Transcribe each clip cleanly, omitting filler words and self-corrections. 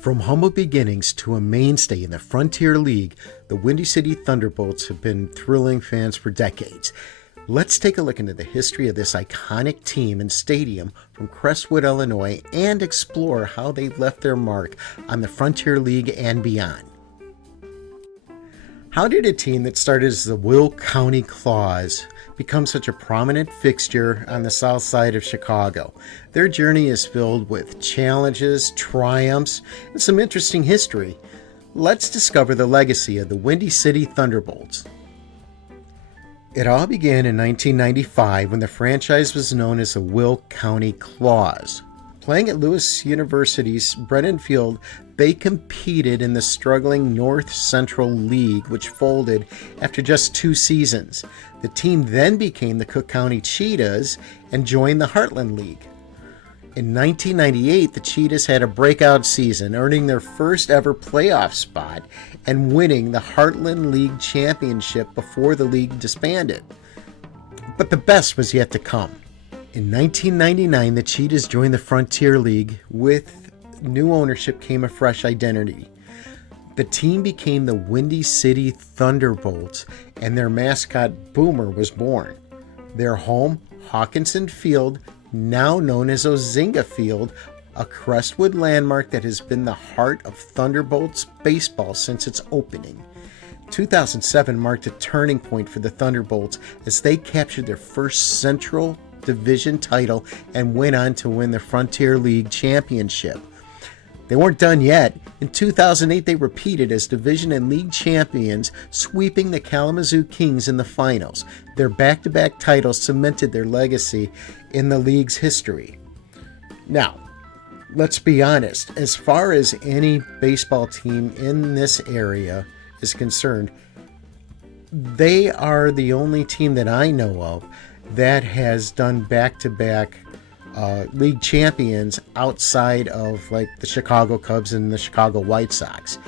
From humble beginnings to a mainstay in the Frontier League, the Windy City ThunderBolts have been thrilling fans for decades. Let's take a look into the history of this iconic team and stadium from Crestwood, Illinois, and explore how they've left their mark on the Frontier League and beyond. How did a team that started as the Will County Claws become such a prominent fixture on the south side of Chicago? Their journey is filled with challenges, triumphs, and some interesting history. Let's discover the legacy of the Windy City ThunderBolts. It all began in 1995 when the franchise was known as the Will County Claws. Playing at Lewis University's Brennan Field, they competed in the struggling North Central League, which folded after just 2 seasons. The team then became the Cook County Cheetahs and joined the Heartland League. In 1998, the Cheetahs had a breakout season, earning their first ever playoff spot and winning the Heartland League Championship before the league disbanded. But the best was yet to come. In 1999, the Cheetahs joined the Frontier League. With new ownership came a fresh identity. The team became the Windy City ThunderBolts, and their mascot Boomer was born. Their home, Hawkinson Field, now known as Ozinga Field, a Crestwood landmark that has been the heart of Thunderbolts baseball since its opening. 2007 marked a turning point for the Thunderbolts as they captured their first Central Division title and went on to win the Frontier League Championship. They weren't done yet. In 2008, they repeated as division and league champions, sweeping the Kalamazoo Kings in the finals. Their back-to-back titles cemented their legacy in the league's history. Now, let's be honest, as far as any baseball team in this area is concerned, they are the only team that I know of that has done back-to-back league champions outside of like the Chicago Cubs and the Chicago White Sox.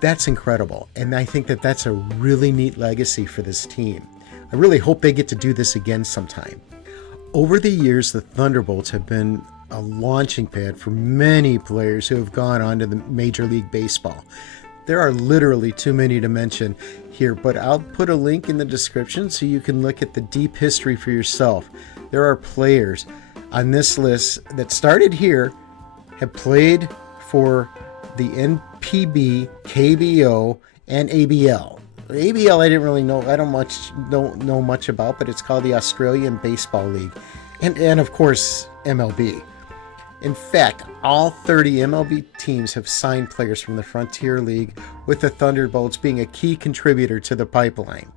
That's incredible, and I think that that's a really neat legacy for this team. I really hope they get to do this again sometime. Over the years, the Thunderbolts have been a launching pad for many players who have gone on to the Major League Baseball. There are literally too many to mention here, but I'll put a link in the description so you can look at the deep history for yourself. There are players on this list that started here, have played for the NPB, KBO, and ABL. ABL I didn't really know, I don't know much about, but it's called the Australian Baseball League. And of course, MLB. In fact, all 30 MLB teams have signed players from the Frontier League, with the Thunderbolts being a key contributor to the pipeline.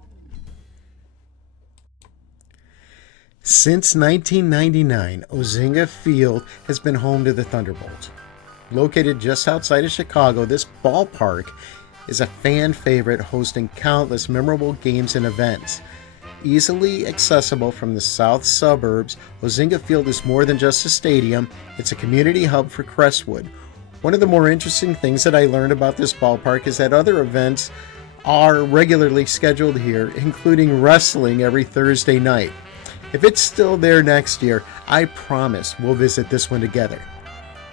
Since 1999, Ozinga Field has been home to the Thunderbolts. Located just outside of Chicago, this ballpark is a fan favorite, hosting countless memorable games and events. Easily accessible from the south suburbs, Ozinga Field is more than just a stadium, it's a community hub for Crestwood. One of the more interesting things that I learned about this ballpark is that other events are regularly scheduled here, including wrestling every Thursday night. If it's still there next year, I promise we'll visit this one together.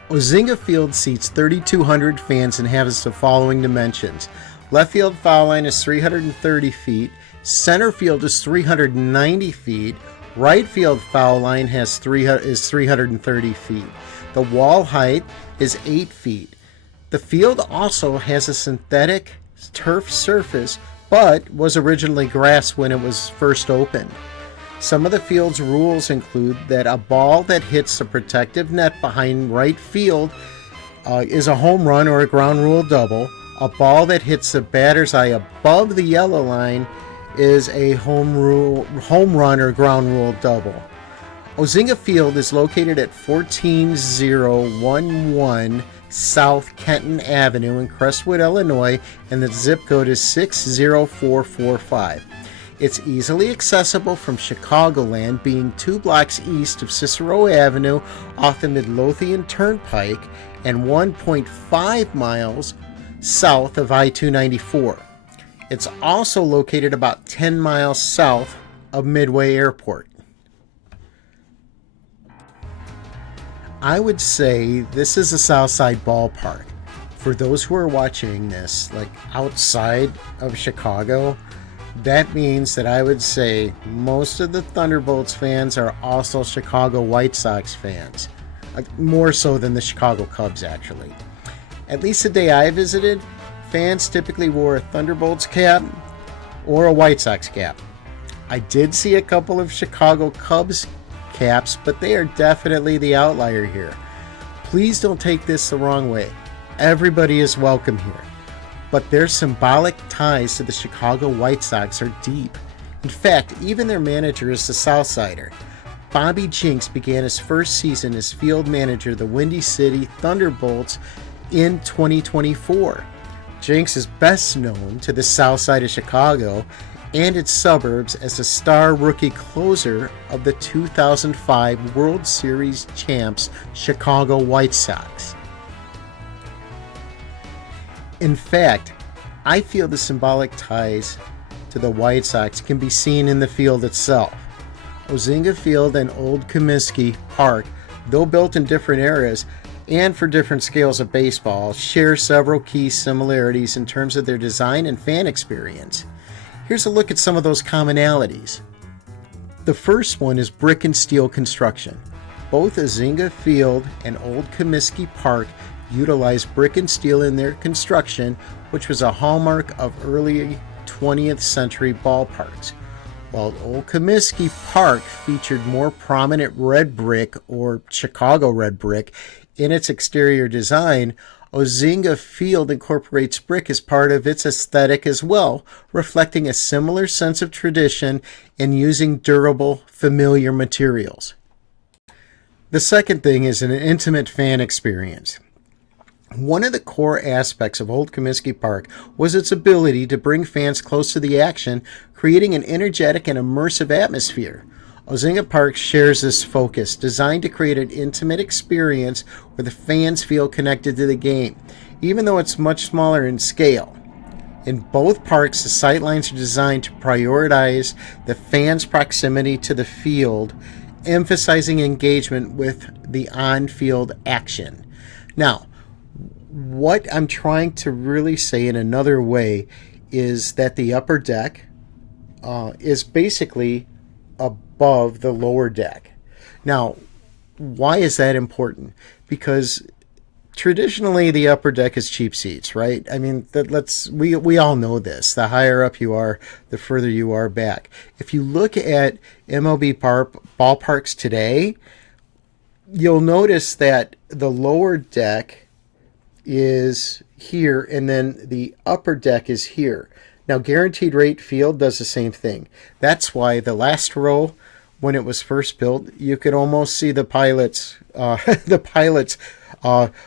Ozinga Field seats 3,200 fans and has the following dimensions. Left field foul line is 330 feet. Center field is 390 feet. Right field foul line is 330 feet. The wall height is 8 feet. The field also has a synthetic turf surface, but was originally grass when it was first opened. Some of the field's rules include that a ball that hits the protective net behind right field is a home run or a ground rule double. A ball that hits the batter's eye above the yellow line is a home run or ground rule double. Ozinga Field is located at 14011 South Kenton Avenue in Crestwood, Illinois, and the zip code is 60445. It's easily accessible from Chicagoland, being 2 blocks east of Cicero Avenue off the Midlothian Turnpike and 1.5 miles south of I-294. It's also located about 10 miles south of Midway Airport. I would say this is a Southside ballpark. For those who are watching this, like outside of Chicago, that means that I would say most of the Thunderbolts fans are also Chicago White Sox fans. More so than the Chicago Cubs, actually. At least the day I visited, fans typically wore a Thunderbolts cap or a White Sox cap. I did see a couple of Chicago Cubs caps, but they are definitely the outlier here. Please don't take this the wrong way. Everybody is welcome here. But their symbolic ties to the Chicago White Sox are deep. In fact, even their manager is the Southsider. Bobby Jenks began his first season as field manager of the Windy City ThunderBolts in 2024. Jenks is best known to the south side of Chicago and its suburbs as the star rookie closer of the 2005 World Series champs Chicago White Sox. In fact, I feel the symbolic ties to the White Sox can be seen in the field itself. Ozinga Field and Old Comiskey Park, though built in different eras and for different scales of baseball, share several key similarities in terms of their design and fan experience. Here's a look at some of those commonalities. The first one is brick and steel construction. Both Ozinga Field and Old Comiskey Park utilize brick and steel in their construction, which was a hallmark of early 20th century ballparks. While Old Comiskey Park featured more prominent red brick or Chicago red brick in its exterior design, Ozinga Field incorporates brick as part of its aesthetic as well, reflecting a similar sense of tradition and using durable, familiar materials. The second thing is an intimate fan experience. One of the core aspects of Old Comiskey Park was its ability to bring fans close to the action, creating an energetic and immersive atmosphere. Ozinga Park shares this focus, designed to create an intimate experience where the fans feel connected to the game, even though it's much smaller in scale. In both parks, the sightlines are designed to prioritize the fans' proximity to the field, emphasizing engagement with the on-field action. Now, what I'm trying to really say in another way is that the upper deck is basically above the lower deck. Now, why is that important? Because traditionally the upper deck is cheap seats, right? I mean, we all know this. The higher up you are, the further you are back. If you look at MLB ballparks today, you'll notice that the lower deck is here and then the upper deck is here. Now, Guaranteed Rate Field does the same thing. That's why the last row, when it was first built, you could almost see the pilots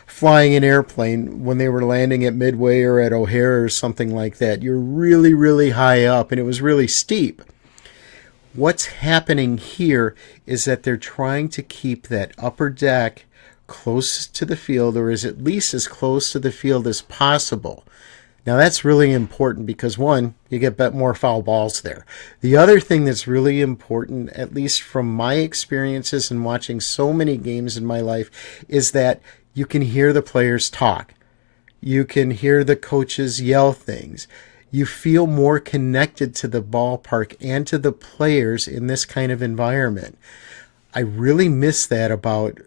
flying an airplane when they were landing at Midway or at O'Hare or something like that. You're really, really high up, and it was really steep. What's happening here is that they're trying to keep that upper deck close to the field, or is at least as close to the field as possible. Now that's really important because one, you get more foul balls there. The other thing that's really important, at least from my experiences and watching so many games in my life, is that you can hear the players talk. You can hear the coaches yell things. You feel more connected to the ballpark and to the players in this kind of environment. I really miss that about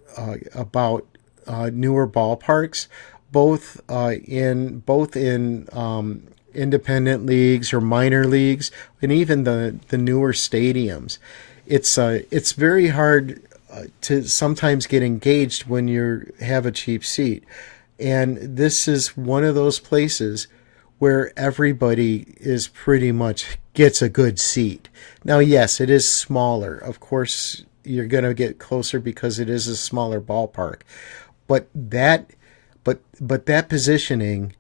newer ballparks, both in independent leagues or minor leagues, and even the newer stadiums. It's very hard to sometimes get engaged when you have a cheap seat, and this is one of those places where everybody is pretty much gets a good seat. Now, yes, it is smaller. Of course, you're going to get closer because it is a smaller ballpark. But that positioning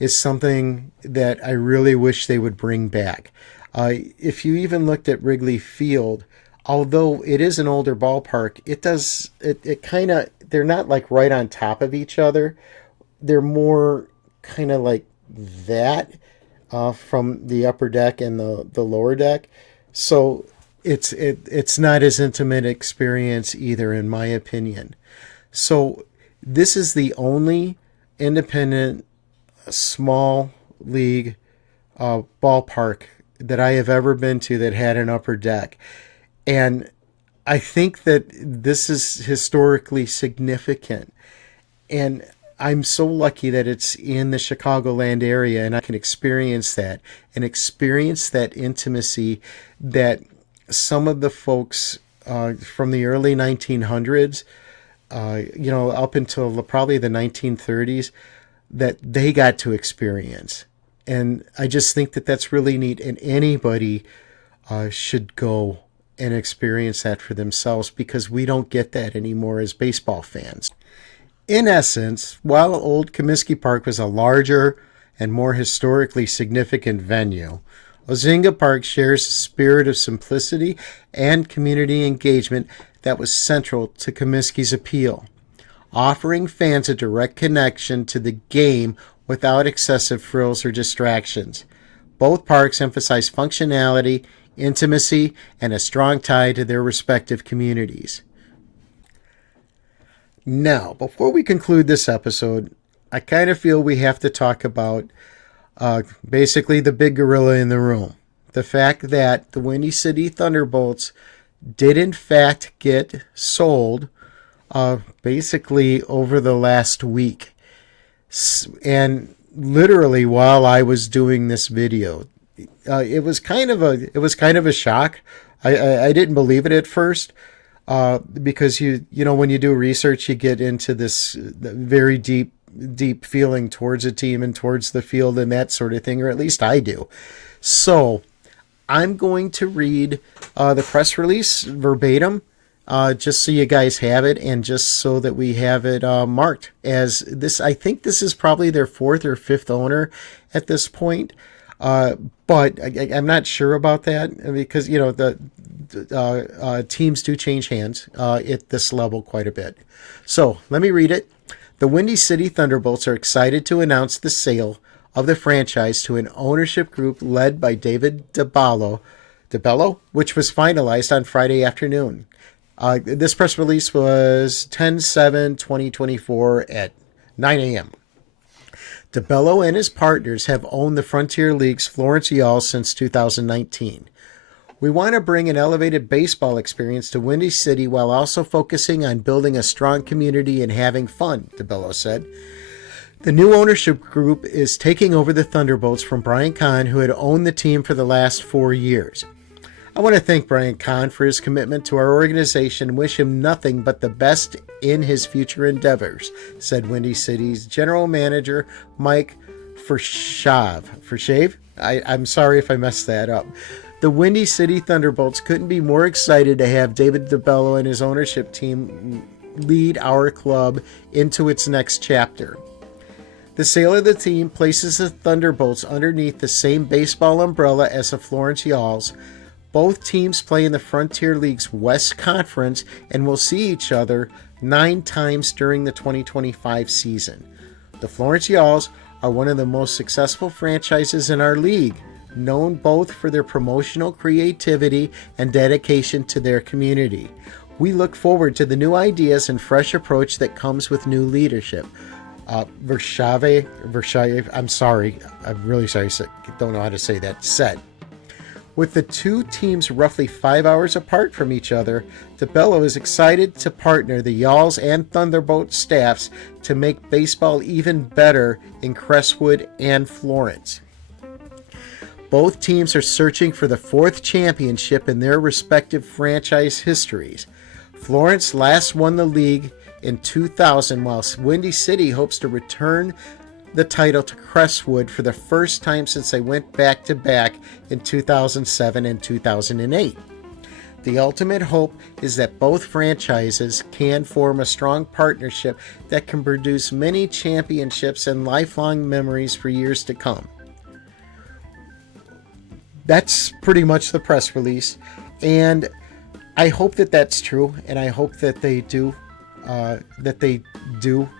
is something that I really wish they would bring back. If you even looked at Wrigley Field, although it is an older ballpark, it kind of, they're not like right on top of each other. They're more kind of like that from the upper deck and the lower deck. So it's not as intimate experience either, in my opinion. So this is the only independent small league ballpark that I have ever been to that had an upper deck. And I think that this is historically significant. And I'm so lucky that it's in the Chicagoland area and I can experience that and experience that intimacy that some of the folks from the early 1900s, up until probably the 1930s, that they got to experience. And I just think that that's really neat. And anybody should go and experience that for themselves because we don't get that anymore as baseball fans. In essence, while Old Comiskey Park was a larger and more historically significant venue, Ozinga Park shares a spirit of simplicity and community engagement that was central to Comiskey's appeal, offering fans a direct connection to the game without excessive frills or distractions. Both parks emphasize functionality, intimacy, and a strong tie to their respective communities. Now, before we conclude this episode, I kind of feel we have to talk about basically the big gorilla in the room. The fact that the Windy City ThunderBolts did in fact get sold basically over the last week. And literally while I was doing this video, it was kind of a shock. I didn't believe it at first. Because when you do research, you get into this very deep feeling towards a team and towards the field and that sort of thing, or at least I do. So I'm going to read the press release verbatim, just so you guys have it, and just so that we have it marked as this. I think this is probably their fourth or fifth owner at this point. But I'm not sure about that because, the teams do change hands at this level quite a bit. So let me read it. The Windy City ThunderBolts are excited to announce the sale of the franchise to an ownership group led by David DeBello, which was finalized on Friday afternoon. This press release was 10/7/2024 at 9 a.m. DeBello and his partners have owned the Frontier League's Florence Y'all since 2019. We want to bring an elevated baseball experience to Windy City while also focusing on building a strong community and having fun, DeBello said. The new ownership group is taking over the Thunderbolts from Brian Kahn, who had owned the team for the last 4 years. I want to thank Brian Kahn for his commitment to our organization and wish him nothing but the best in his future endeavors, said Windy City's general manager, Mike Fershave. I'm sorry if I messed that up. The Windy City Thunderbolts couldn't be more excited to have David DeBello and his ownership team lead our club into its next chapter. The sale of the team places the Thunderbolts underneath the same baseball umbrella as the Florence Y'alls. Both teams play in the Frontier League's West Conference and will see each other 9 times during the 2025 season. The Florence Y'alls are one of the most successful franchises in our league, known both for their promotional creativity and dedication to their community. We look forward to the new ideas and fresh approach that comes with new leadership. Vershave, I'm sorry, I'm really sorry, don't know how to say that, said. With the two teams roughly 5 hours apart from each other, DeBello is excited to partner the Y'alls and Thunderbolt staffs to make baseball even better in Crestwood and Florence. Both teams are searching for the 4th championship in their respective franchise histories. Florence last won the league in 2000, while Windy City hopes to return the title to Crestwood for the first time since they went back-to-back in 2007 and 2008. The ultimate hope is that both franchises can form a strong partnership that can produce many championships and lifelong memories for years to come. That's pretty much the press release, and I hope that that's true, and I hope that they do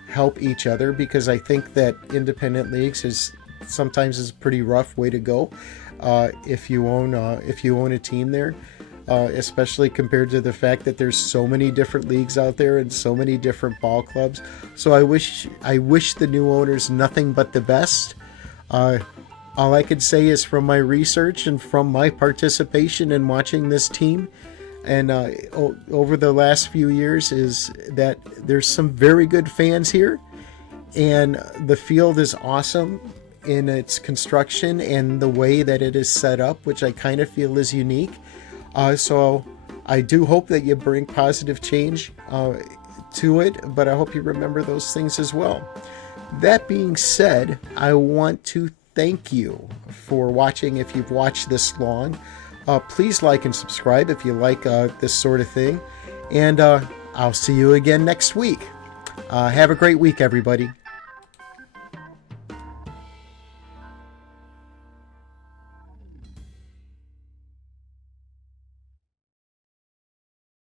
help each other, because I think that independent leagues is sometimes a pretty rough way to go if you own a team there. especially compared to the fact that there's so many different leagues out there and so many different ball clubs. So I wish the new owners nothing but the best. All I could say is from my research and from my participation in watching this team and over the last few years is that there's some very good fans here, and the field is awesome in its construction and the way that it is set up, which I kind of feel is unique. So I do hope that you bring positive change to it, but I hope you remember those things as well. That being said, I want to thank you for watching. If you've watched this long, please like and subscribe if you like this sort of thing. And I'll see you again next week. Have a great week, everybody.